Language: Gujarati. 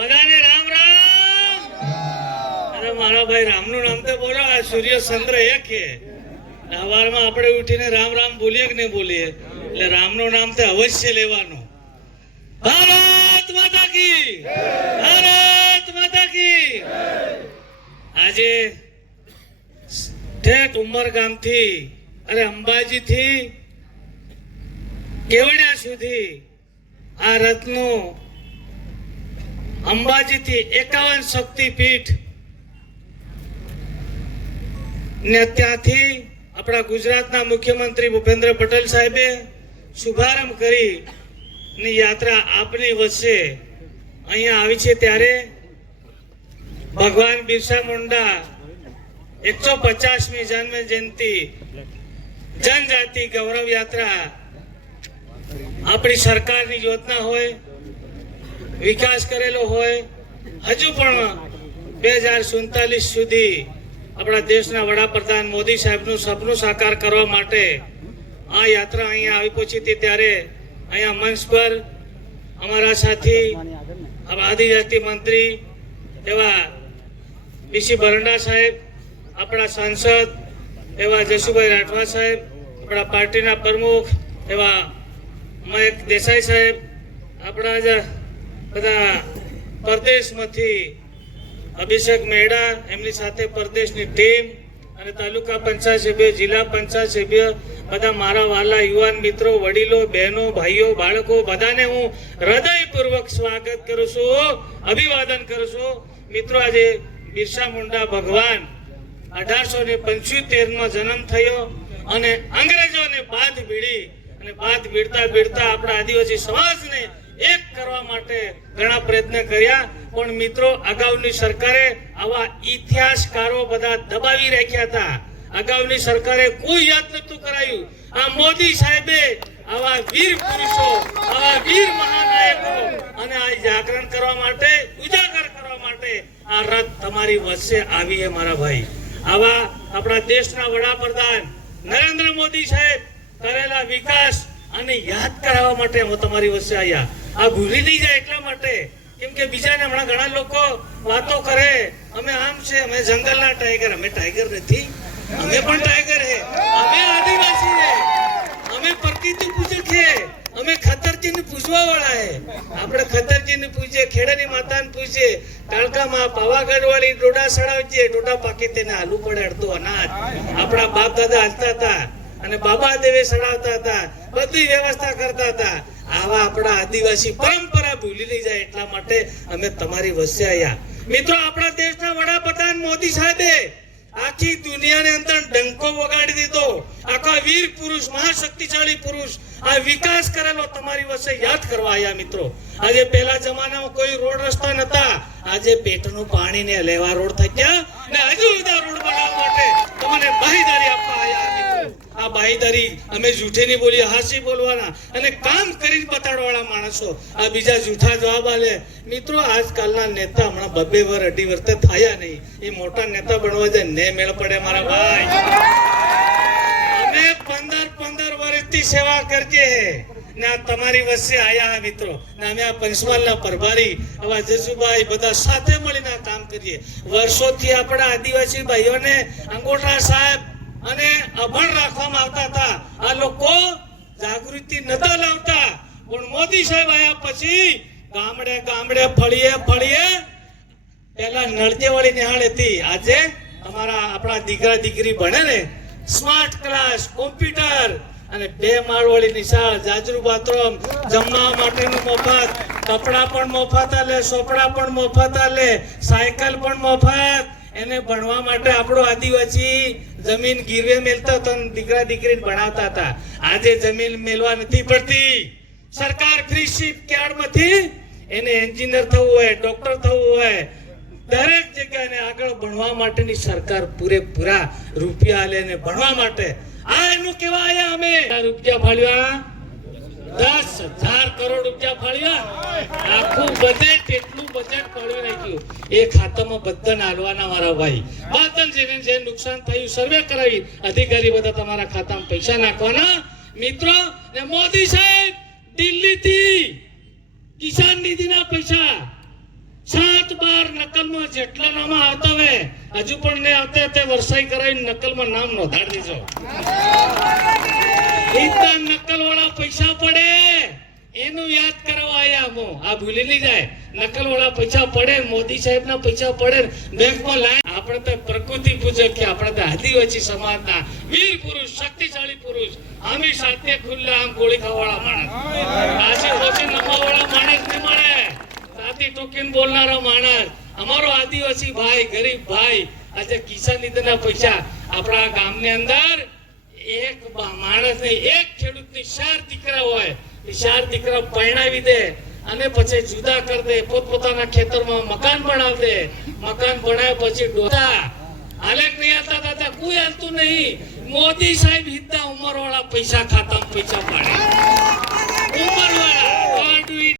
બધાને રામ રામ. અરે મારા ભાઈ રામનું નામ તો બોલો. આ સૂર્ય ચંદ્ર એક છે. સવારમાં આપણે ઉઠીને રામ રામ બોલીએ કે નહીં બોલીએ? એટલે રામનું નામ તો અવશ્ય લેવાનું. ભારત માતા કી, ભારત માતા કી. આજે ઠેઠ ઉમરગામ થી અરે અંબાજી થી કેવડિયા સુધી આ રથનું અંબાજી થી 51 શક્તિપીઠ ને ત્યાંથી આપણા ગુજરાતના મુખ્યમંત્રી ભૂપેન્દ્ર પટેલ સાહેબે શુભારંભ કરી ની યાત્રા આપની વચ્ચે અહીંયા આવી છે. ત્યારે ભગવાન બિરસા મુંડા 150મી જન્મ જયંતિ જનજાતિ ગૌરવ યાત્રા આપણી સરકારની યોજના હોય, વિકાસ કરેલો હોય, હજુ પણ 2047 સુધી આપણા દેશના વડાપ્રધાન મોદી સાહેબનું સપનું સાકાર કરવા માટે આ યાત્રા અહીંયા આવી પહોંચી હતી. ત્યારે અહીંયા મંચ પર અમારા સાથી આદિજાતિ મંત્રી એવા બીસી બરંડા સાહેબ, આપણા સાંસદ એવા જશુભાઈ રાઠવા સાહેબ, આપણા પાર્ટીના પ્રમુખ એવા મયંક દેસાઈ સાહેબ, આપણા જ બધા પરદેશમાંથી અભિષેક મેડા, એમની સાથે પરદેશની ટીમ અને તાલુકા પંચાયત સભ્ય, જિલ્લા પંચાયત સભ્ય, બધા મારા વાલા યુવાન મિત્રો, વડીલો, બહેનો, ભાઈઓ, બાળકો બધાને હું હૃદયપૂર્વક સ્વાગત કરું છું, અભિવાદન કરું છું. મિત્રો, આજે બિરસા મુંડા ભગવાન 1875માં જન્મ થયો અને અંગ્રેજોને બાદ ભીડી અને બાદ ભીડતા ભીડતા આપણા આદિવાસી સમાજને એક કરવા માટે ઘણા પ્રયત્ન કર્યા. પણ મિત્રો, અગાઉની સરકારે આવા ઇતિહાસકારો બધા દબાવી રાખ્યા હતા. અગાઉની સરકારે કોઈ યાદ નતું કરાયું. આ મોદી સાહેબે આવા વીર પુરુષો, આવા વીર મહાનાયકો અને આ જાગરણ કરવા માટે, ઉજાગર કરવા માટે આ રથ તમારી વચ્ચે આવી છે મારા ભાઈ. આવા આપણા દેશના વડાપ્રધાન નરેન્દ્ર મોદી સાહેબ કરેલા વિકાસ અને યાદ કરાવવા માટે હું તમારી વચ્ચે આવ્યા. આ ભૂલી નહીં જાય એટલા માટે, કેમ કે બીજાને હમણાં ઘણા લોકો વાતો કરે, અમે આમ છે, અમે જંગલના ટાઈગર. અમે ટાઈગર નથી, અમે પણ ટાઈગર હે. અમે આદિવાસી હે, અમે પ્રકૃતિ પૂજક હે, અમે ખતરજીને પૂજવા વાળા હે. આપણે ખતરજીને પૂજે, ખેડાની માતાને પૂજે, કાળકામાં પાવાગઢ વાળી ડોડા સડાવીએ, ડોડા પાકે તેને આલુ પડે અડધો અનાજ. આપણા બાપ દાદા હાલતા હતા અને બાબા દેવે સડાવતા હતા, બધી વ્યવસ્થા કરતા હતા. આવા આપણા આદિવાસી પરંપરા ભૂલી નહીં જાય એટલા માટે અમે તમારી વચ્ચે આવ્યા. મિત્રો, આપણા દેશના વડાપ્રધાન મોદી સાહેબે આખી દુનિયાની અંદર ડંકો વગાડી દીધો. આખા વીર પુરુષ, મહાશક્તિશાળી પુરુષ આ વિકાસ કરેલો તમારી વચ્ચે યાદ કરવા આવ્યા. મિત્રો, આજે પહેલા જમાનામાં કોઈ રોડ રસ્તા નતા, આજે પેટનું પાણી ને લેવા રોડ થઈ ગયા ને હજુ બધા રોડ બનાવવા માટે તમને બાહીદારી આપવા આવ્યા. મિત્રો, આ બાહીદારી અમે જૂઠે નહીં બોલીએ, હાસી બોલવાના અને કામ કરીને બતાડવાળા માણસો આ બીજા જૂઠા જવાબ આલે. મિત્રો, આજકાલના નેતા હમણાં 2 વર્ષ 2.5 વર્ષ થયા નહીં, એ મોટા નેતા બનવા જાય ને મેળ પડે મારા ભાઈ. અમે 15 વર્ષથી સેવા કરીએ ને આ તમારી વચ્ચે આયા મિત્રો. ને અમે આ પંચમહાલના પ્રભારી આવા જસુભાઈ બધા સાથે મળીને કામ કરીએ. વર્ષોથી આપણા આદિવાસી ભાઈઓને અંગોઠા સાહેબ અને અભણ રાખવામાં આવતા હતા. આ લોકો જાગૃતિ નતા લાવતા, પણ મોદી સાહેબ આયા પછી ગામડે ગામડે ફળીએ ફળીએ પહેલા નળજેવાળી નિહાળ હતી, આજે તમારા આપણા દીકરા દીકરી ભણે ને સ્માર્ટ ક્લાસ, કોમ્પ્યુટર અને 2 માળવાળી નિશાળ, જાજરૂ બાથરૂમ, જમવા માટેનું મફત, કપડા પણ મફત આલે, સોપડા પણ મફત આલે, સાયકલ પણ મફત. એને ભણવા માટે આપણો આદિવાસી જમીન ગીરવે મેલતા હતા, દીકરા દીકરીને ભણાવતા હતા. આજે જમીન મેલવા નથી પડતી. સરકાર ફ્રી શિપ કાર્ડમાંથી એને એન્જિનિયર થવું હોય, ડોક્ટર થવું હોય, દરેક જગ્યાએ આગળ ભણવા માટેની સરકાર પૂરેપૂરા રૂપિયા આલે ને ભણવા માટે. આ એનું કેવા આયા અમે રૂપિયા ફાળ્યા, 10,000 કરોડ રૂપિયા ફાળ્યા. આખું બજેટ, એટલું બજેટ ફાળવી નાખ્યું. એ ખાતામાં બધાને હાલવાના મારા ભાઈ. બધાને જેને નુકસાન થયું સર્વે કરાવી અધિકારી બધા તમારા ખાતામાં પૈસા નાખવાના. મિત્રો, ને મોદી સાહેબ દિલ્હીથી કિસાન નિધિના પૈસા નંબર નકલમાં જેટલા નામ આવતા હોય હજુ પણ ને આવતા તે વરસાઈ કરાવીને નકલમાં નામ નોંધાડી દેજો. એટલા નકલ વાળા પૈસા પડે એનું યાદ કરવા આયા હું. આ ભૂલી નહીં જાય. નકલ વાળા પૈસા પડે, મોદી સાહેબ ના પૈસા પડે, બેંકમાં લાઈન. આપણે તો પ્રકૃતિ પૂજક કે આપણે તો આદિવાસી સમાજના વીર પુરુષ, શક્તિશાળી પુરુષ, આમી સાથે ખુલ્લા આમ ગોળી ખાવાળા માણસ, રાશી ઓછી નમાવાળા માણસ નહીં મળે. સાથી ટોકીને બોલનારો માણસ, અમારો આદિવાસી ભાઈ, ગરીબ ભાઈ, આજે કિસાન નિધિના પૈસા આપણા ગામની અંદર એક માણસ નહીં, એક ખેડૂતની 4 દીકરા હોય, 4 દીકરા પરણાવી દે અને પછી જુદા કરી દે, પોતપોતાના ખેતરમાં મકાન બનાવી દે. મકાન બનાવ્યા પછી ડોસા હાલેક નહીં આવતા દાદા, કોઈ હાલતું નહીં. મોદી સાહેબ હિતના ઉંમરવાળા પૈસા ખાતામાં પૈસા પાડે. ઉંમરવાળા